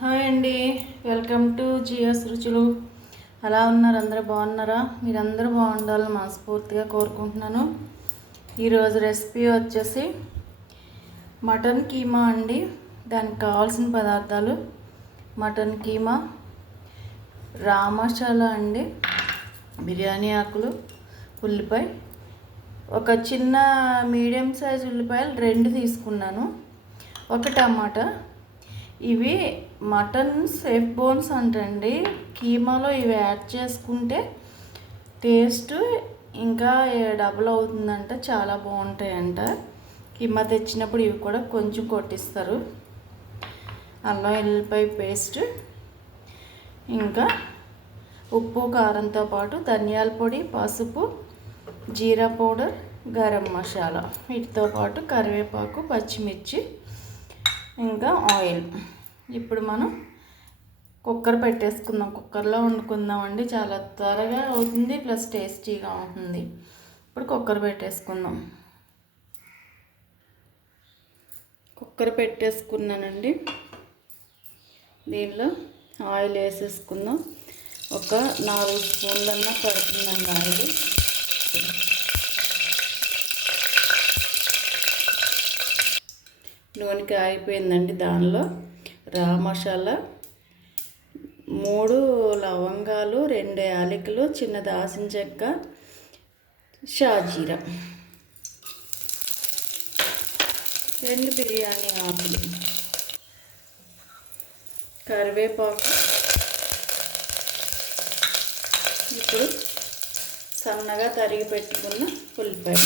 Hi అండి, welcome to GS రుచులు. ఎలా ఉన్నారు? అందరూ బాగున్నారా? మీరందరూ బాగుండాలని మనస్ఫూర్తిగా కోరుకుంటున్నాను. ఈరోజు రెసిపీ వచ్చేసి మటన్ కీమా అండి. దానికి కావాల్సిన పదార్థాలు: మటన్ కీమా, రా మసాలా అండి, బిర్యానీ ఆకులు, ఉల్లిపాయ, ఒక చిన్న మీడియం సైజ్ ఉల్లిపాయలు 2 తీసుకున్నాను, ఒక టమాటా. ఇవి మటన్ సేఫ్ బోన్స్ అంటండి. కీమాలో ఇవి యాడ్ చేసుకుంటే టేస్ట్ ఇంకా డబుల్ అవుతుందంట, చాలా బాగుంటాయంట. కీమా తెచ్చినప్పుడు ఇవి కూడా కొంచెం కొట్టిస్తారు. అల్లం వెల్లిపాయ పేస్ట్, ఇంకా ఉప్పు కారంతో పాటు ధనియాల పొడి, పసుపు, జీరా పౌడర్, గరం మసాలా, వీటితో పాటు కరివేపాకు, పచ్చిమిర్చి, ఇంకా ఆయిల్. ఇప్పుడు మనం కుక్కర్ పెట్టేసుకుందాం. కుక్కర్లో వండుకుందామండి, చాలా త్వరగా అవుతుంది, ప్లస్ టేస్టీగా ఉంటుంది. ఇప్పుడు కుక్కర్ పెట్టేసుకుందాం. కుక్కర్ పెట్టేసుకున్నానండి. దీనిలో ఆయిల్ వేసేసుకుందాం. ఒక 4 స్పూన్లన్నా పడుతుందండి ఆయిల్. నూనెకి ఆగిపోయిందండి. దానిలో రా మసాలా, 3 లవంగాలు, 2 యాలకులు, చిన్న దాల్చిన చెక్క, షాజీరా, 2 బిర్యానీ ఆకులు, కరివేపాకు. ఇప్పుడు సన్నగా తరిగి పెట్టుకున్న ఉల్లిపాయ.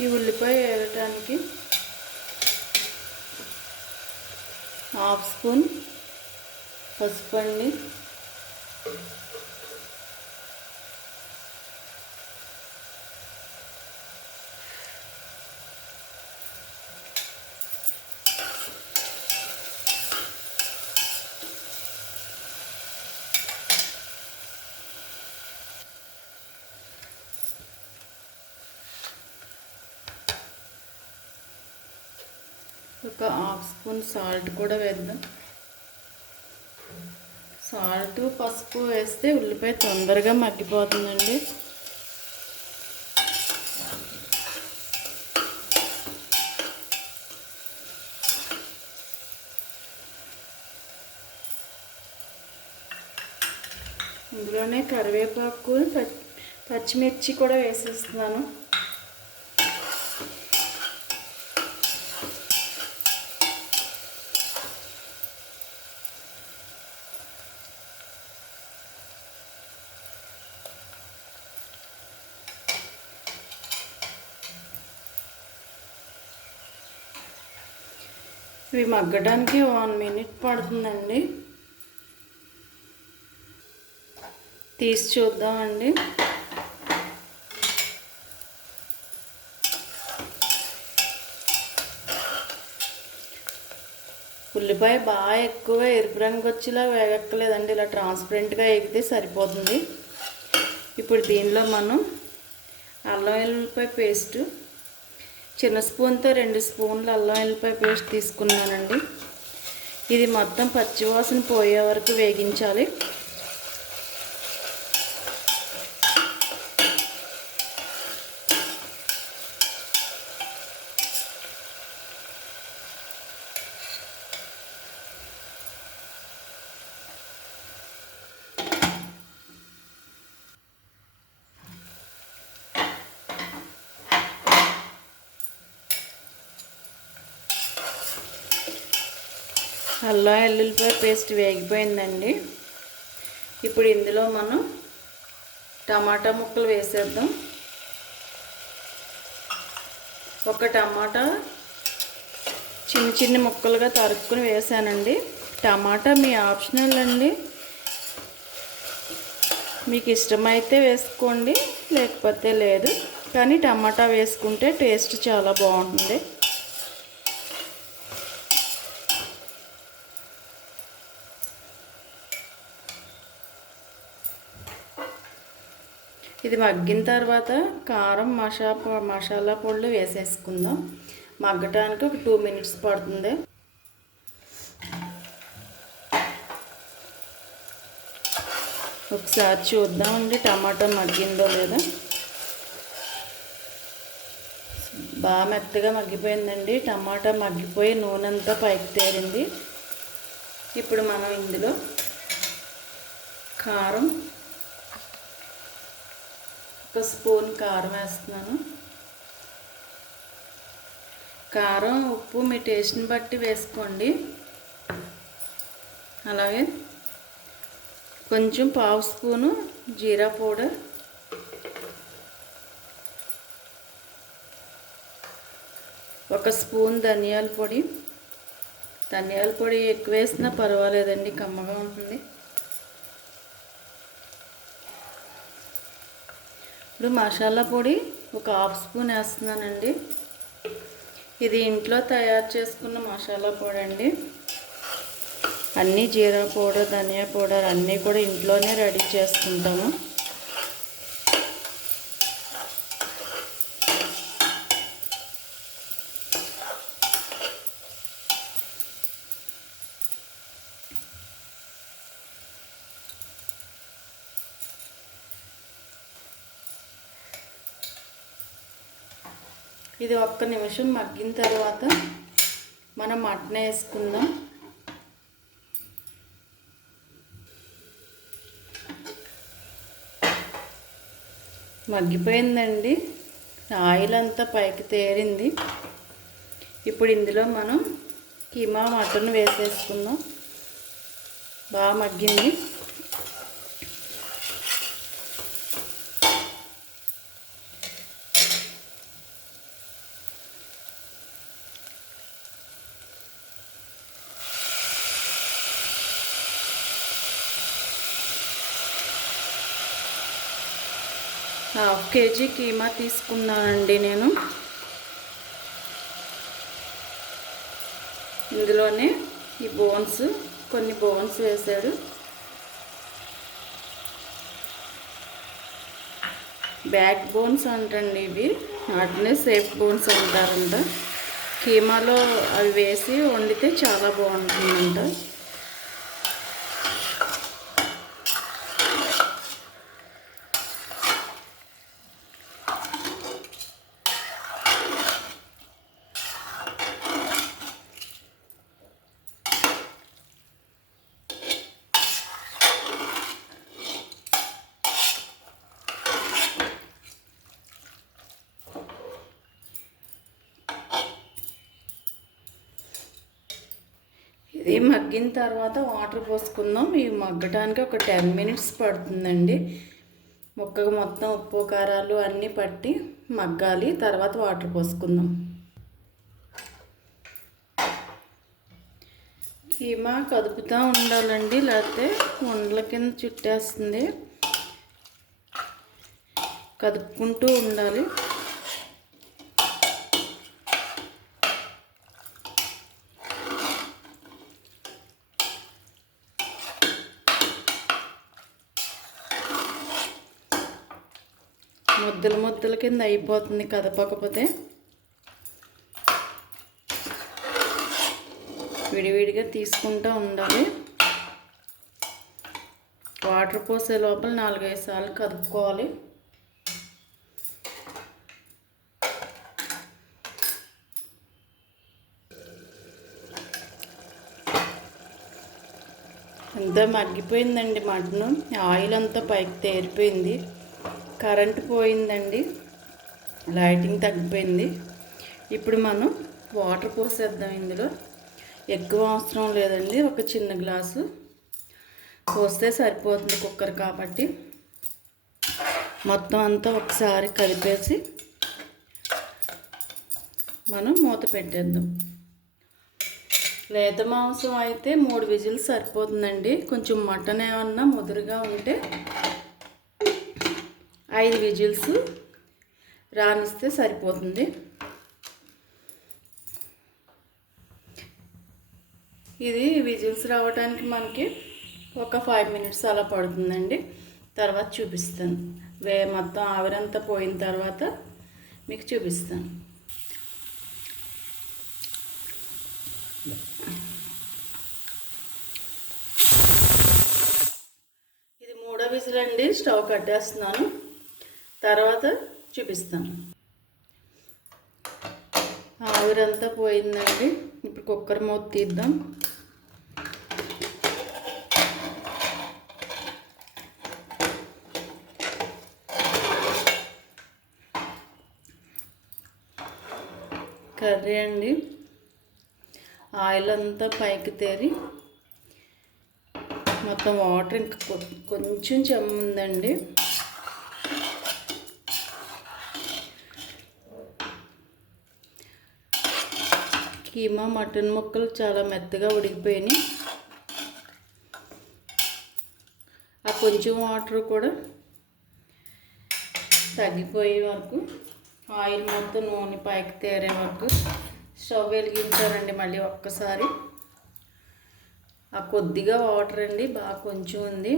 ఈ ఉల్లిపాయ వేయడానికి 1/2 స్పూన్ పసుపు అండి, ఒక 1/2 స్పూన్ సాల్ట్ కూడా వేద్దాం. సాల్ట్, పసుపు వేస్తే ఉల్లిపాయ తొందరగా మగ్గిపోతుందండి. ఇందులోనే కరివేపాకు, పచ్చిమిర్చి కూడా వేసేస్తున్నాను. ఇవి మగ్గడానికి 1 మినిట్ పడుతుందండి. తీసి చూద్దామండి. ఉల్లిపాయ బాగా ఎక్కువ ఎరుపు రంగు వచ్చేలా వేగక్కలేదండి, ఇలా ట్రాన్స్పరెంట్గా ఎగితే సరిపోతుంది. ఇప్పుడు దీనిలో మనం అల్లం వెల్లిపాయ పేస్టు, చిన్న స్పూన్తో 2 స్పూన్లు అల్లం వెల్లిపాయ పేస్ట్ తీసుకున్నానండి. ఇది మొత్తం పచ్చివాసన పోయే వరకు వేగించాలి. అల్లం వెల్లుల్లిపాయ పేస్ట్ వేగిపోయిందండి. ఇప్పుడు ఇందులో మనం టమాటా ముక్కలు వేసేద్దాం. ఒక టమాటా చిన్న చిన్న ముక్కలుగా తరుక్కుని వేసానండి. టమాటా మీ ఆప్షనల్ అండి, మీకు ఇష్టమైతే వేసుకోండి, లేకపోతే లేదు. కానీ టమాటా వేసుకుంటే టేస్ట్ చాలా బాగుంటుంది. ఇది మగ్గిన తర్వాత కారం మసాలా పొడులు వేసేసుకుందాం. మగ్గటానికి ఒక 2 మినిట్స్ పడుతుంది. ఒకసారి చూద్దామండి టమాటా మగ్గిందో లేదా. బాగా మెత్తగా మగ్గిపోయిందండి. టమాటా మగ్గిపోయి నూనె అంతా పైకి తేలింది. ఇప్పుడు మనం ఇందులో కారం, 1 స్పూన్ కారం వేస్తున్నాను. కారం ఉప్పు మీ టేస్ట్ని బట్టి వేసుకోండి. అలాగే కొంచెం 1/2 స్పూను జీరా పౌడర్, 1 స్పూన్ ధనియాల పొడి. ధనియాల పొడి ఎక్కువ వేసినా పర్వాలేదండి, కమ్మగా ఉంటుంది. ఇప్పుడు మసాలా పొడి ఒక 1/2 స్పూన్ వేస్తున్నానండి. ఇది ఇంట్లో తయారు చేసుకున్న మసాలా పొడి అండి. అన్నీ జీరా పౌడర్, ధనియా పౌడర్ అన్నీ కూడా ఇంట్లోనే రెడీ చేసుకుంటాము. ఇది 1 నిమిషం మగ్గిన తర్వాత మనం మటన్ వేసుకుందాం. మగ్గిపోయిందండి, ఆయిల్ అంతా పైకి తేరింది. ఇప్పుడు ఇందులో మనం కీమా మటన్ వేసేసుకుందాం. బాగా మగ్గింది. ½ కేజీ కీమా తీసుకున్నానండి నేను. ఇందులోనే ఈ కొన్ని బోన్స్ వేసాడు. బ్యాక్ బోన్స్ అంటండి ఇవి, వాటినే సేఫ్ బోన్స్ అంటారంట. కీమాలో అవి వేసి వండితే చాలా బాగుంటుందంట. ఇది మగ్గిన తర్వాత వాటర్ పోసుకుందాం. ఇవి మగ్గటానికి ఒక 10 మినిట్స్ పడుతుందండి. ముక్కకు మొత్తం ఉప్పు కారాలు అన్నీ పట్టి మగ్గాలి. తర్వాత వాటర్ పోసుకుందాం. కీమా కదుపుతూ ఉండాలండి, లేకపోతే ఉండల కింద చుట్టేస్తుంది. కదుపుకుంటూ ఉండాలి. ముద్దల కింద అయిపోతుంది కదపకపోతే. విడివిడిగా తీసుకుంటూ ఉండాలి. వాటర్ పోసే లోపల 4-5 సార్లు కదుపుకోవాలి. అంతా మగ్గిపోయిందండి మటను. ఆయిల్ అంతా పైకి తేరిపోయింది. కరెంటు పోయిందండి, లైటింగ్ తగ్గిపోయింది. ఇప్పుడు మనం వాటర్ పోసేద్దాం. ఇందులో ఎక్కువ అవసరం లేదండి, ఒక చిన్న గ్లాసు పోస్తే సరిపోతుంది కుక్కర్ కాబట్టి. మొత్తం అంతా ఒకసారి కలిపేసి మనం మూత పెట్టేద్దాం. లేత మాంసం అయితే 3 విజిల్స్ సరిపోతుందండి. కొంచెం మటన్ ఏమన్నా ముదురుగా ఉంటే 5 విజిల్స్ రానిస్తే సరిపోతుంది. ఇది విజిల్స్ రావడానికి మనకి ఒక 5 మినిట్స్ అలా పడుతుందండి. తర్వాత చూపిస్తాను. మొత్తం ఆవిరంతా పోయిన తర్వాత మీకు చూపిస్తాను. ఇది 3వ విజిల్ అండి. స్టవ్ కట్టేస్తున్నాను, తర్వాత చూపిస్తాను. ఆవిరంతా పోయిందండి. ఇప్పుడు కుక్కర్ మూత తీద్దాం. కర్రీ అండి, ఆయిల్ అంతా పైకి తేరి మొత్తం వాటర్ ఇంకా కొంచెం చెమ్ముందండి. కీమా మటన్ ముక్కలు చాలా మెత్తగా ఉడికిపోయినాయి. ఆ కొంచెం వాటర్ కూడా తగ్గిపోయే వరకు, ఆయిల్ మొత్తం నూనె పైకి తేరే వరకు స్టవ్ వెలిగించారండి. మళ్ళీ ఒక్కసారి ఆ కొద్దిగా వాటర్ అండి, బాగా కొంచెం ఉంది,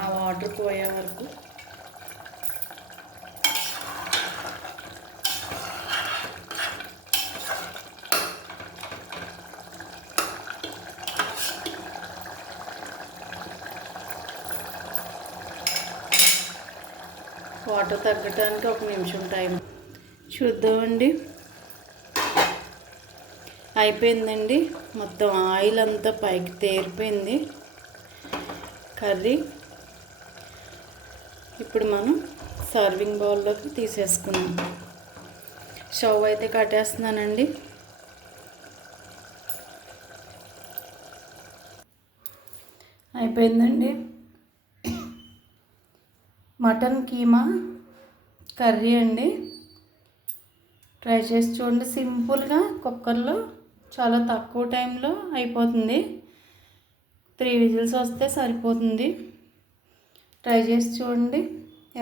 ఆ వాటర్ పోయే వరకు వాటర్ తగ్గటానికి 1 నిమిషం టైం చూద్దామండి. అయిపోయిందండి, మొత్తం ఆయిల్ అంతా పైకి తేరిపోయింది కర్రీ. ఇప్పుడు మనం సర్వింగ్ బౌల్లోకి తీసేసుకుందాం. స్టవ్ అయితే కట్టేస్తున్నానండి. అయిపోయిందండి, మటన్ కీమా కర్రీ అండి. ట్రై చేసి చూడండి. సింపుల్గా కుక్కర్లో చాలా తక్కువ టైంలో అయిపోతుంది. 3 విజిల్స్ వస్తే సరిపోతుంది. ట్రై చేసి చూడండి,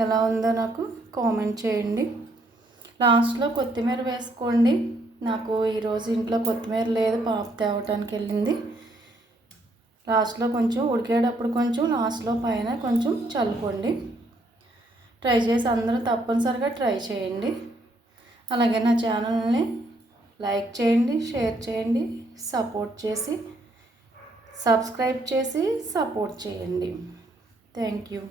ఎలా ఉందో నాకు కామెంట్ చేయండి. లాస్ట్లో కొత్తిమీర వేసుకోండి. నాకు ఈరోజు ఇంట్లో కొత్తిమీర లేదు, పాప తేవటానికి వెళ్ళింది. లాస్ట్లో కొంచెం ఉడికేటప్పుడు కొంచెం లాస్ట్లో పైన కొంచెం చల్లుకోండి. ట్రై చేసి అందరూ తప్పనిసరిగా ట్రై చేయండి. అలాగే నా ఛానల్ని లైక్ చేయండి, షేర్ చేయండి, సబ్స్క్రైబ్ చేసి సపోర్ట్ చేయండి. Thank you.